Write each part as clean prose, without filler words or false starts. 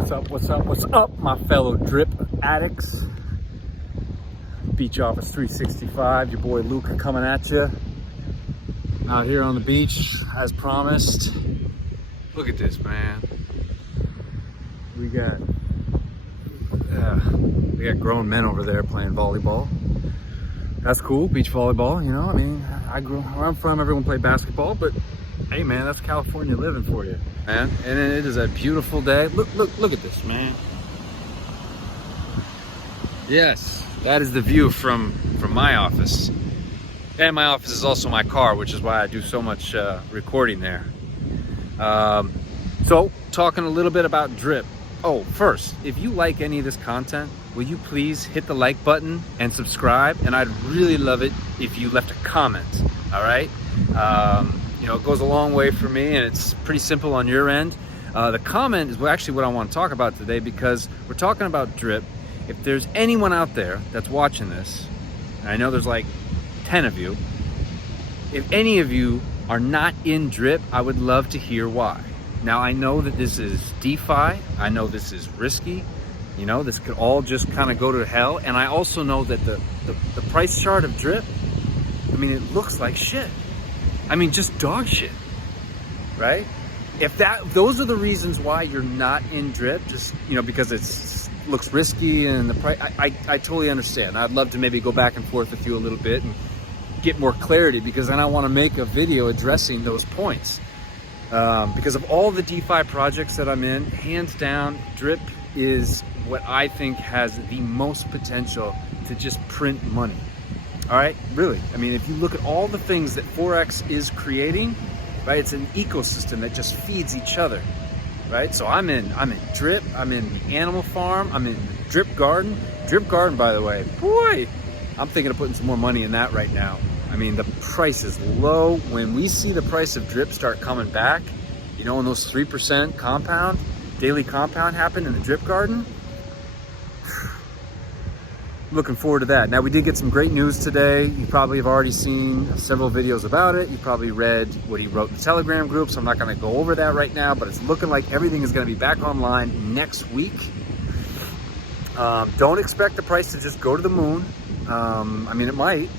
What's up, my fellow drip addicts? Beach Office 365, your boy Luca coming at you. Out here on the beach, as promised. Look at this, man. We got grown men over there playing volleyball. That's cool, beach volleyball, you know. I mean, where I'm from, everyone played basketball, but hey, man, that's California living for you, man. And it is a beautiful day. Look at this, man. Yes, that is the view from my office. And my office is also my car, which is why I do so much recording there. So, talking a little bit about drip. Oh, first, if you like any of this content, will you please hit the like button and subscribe? And I'd really love it if you left a comment, all right? You know, it goes a long way for me, and it's pretty simple on your end. The comment is actually what I want to talk about today, because we're talking about drip. If there's anyone out there that's watching this, and I know there's like 10 of you, if any of you are not in drip, I would love to hear why. Now, I know that this is DeFi. I know this is risky. You know, this could all just kind of go to hell. And I also know that the price chart of drip, I mean, it looks like shit. I mean, just dog shit, right? If those are the reasons why you're not in drip, just, you know, because it looks risky and the price, I totally understand. I'd love to maybe go back and forth with you a little bit and get more clarity, because then I want to make a video addressing those points. Because of all the DeFi projects that I'm in, hands down, drip is what I think has the most potential to just print money. All right, really. I mean, if you look at all the things that Forex is creating, right? It's an ecosystem that just feeds each other, right? So I'm in drip. I'm in the animal farm. I'm in the drip garden. Drip garden, by the way, boy, I'm thinking of putting some more money in that right now. I mean, the price is low. When we see the price of drip start coming back, you know, when those 3% compound, daily compound happen in the drip garden, looking forward to that. Now, we did get some great news today. You probably have already seen several videos about it. You probably read what he wrote in the Telegram group, so I'm not gonna go over that right now, but it's looking like everything is gonna be back online next week. Don't expect the price to just go to the moon. I mean, it might.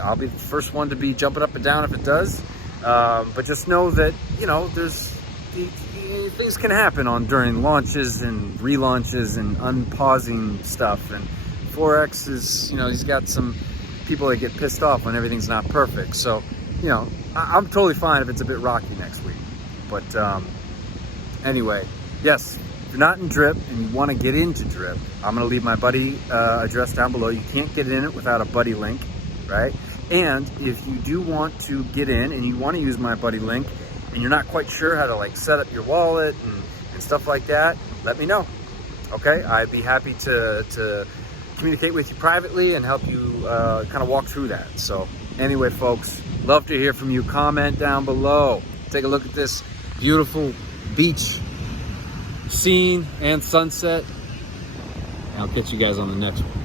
I'll be the first one to be jumping up and down if it does. But just know that, you know, things can happen during launches and relaunches and unpausing stuff. And Forex is, you know, he's got some people that get pissed off when everything's not perfect. So, you know, I'm totally fine if it's a bit rocky next week. But anyway, yes. If you're not in drip and you want to get into drip, I'm going to leave my buddy address down below. You can't get in it without a buddy link, right? And if you do want to get in and you want to use my buddy link and you're not quite sure how to like set up your wallet and stuff like that, let me know. Okay, I'd be happy to communicate with you privately and help you kind of walk through that. So anyway, folks, love to hear from you. Comment down below. Take a look at this beautiful beach scene and sunset. I'll catch you guys on the next one.